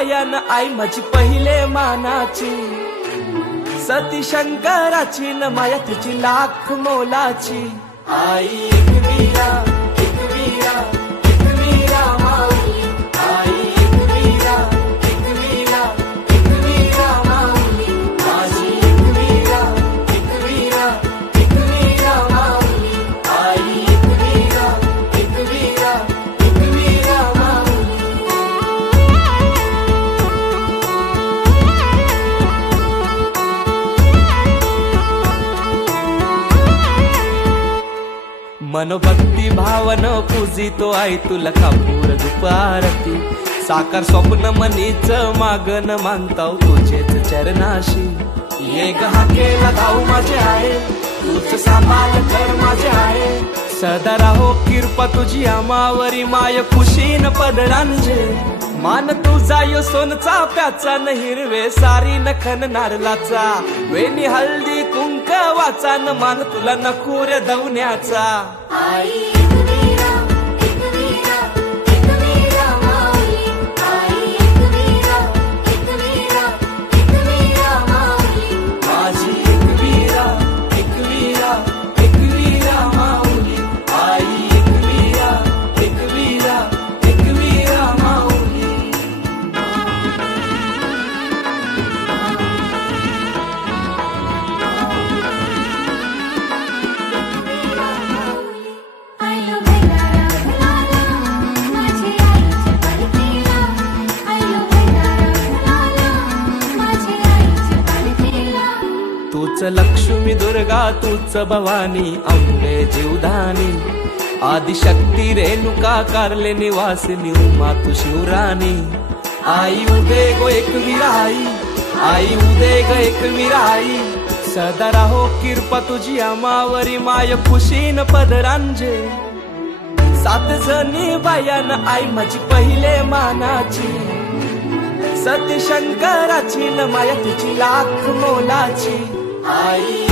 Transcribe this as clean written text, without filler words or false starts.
बायान आई माझी पहिले मानाची, सती शंकराची न माया तिची लाख मोलाची। आई एक वीरा एक वीरा एक वीरा माऊली, आई एक वीरा एक वीरा एक वीरा माऊली, माझी एक वीरा एक वीरा एक वीरा माऊली, आई एक वीरा एक वीरा एक वीरा माऊली। मनोभक्ती भावन पूजितो आई तुला कापूर दुपारती, साकार स्वप्न मनीच मागन मानताव तुझेच चरणाशी। ये गहा केला धाऊ माझे आहे, तूच सांभाळ कर माझे आहे, सदा राहो कृपा तुझी आमावरी माय खुशीन पदरांजे। मान तुझा यो सोनचा प्याचा न हिरवे सारी नखन नारलाचा, वेणी हळदी कुंकवाचा न मान तुला नखुर दवण्याचा। आई एक वीरा एक वीरा एक वीरा माऊली, आई एक वीरा एक वीरा एक वीरा माऊली, माझी एक वीरा एक वीरा एक वीरा माऊली, आई एक वीरा एक वीरा एक वीरा माऊली। तूच लक्ष्मी दुर्गा तूच भवानी अंबे जीवधानी, आदिशक्ती रेणुका कारले निवासिनी उमा तू शिवराणी। आई उदे गो एक वीराई, आई उदे ग एक वीराई, सदा राहो कृपा तुझी आमावरी माय खुशीन पदरांजे। सात जणी बायान आई माझी पहिले मानाची, सती शंकराची न माया तिची लाख मोलाची। आई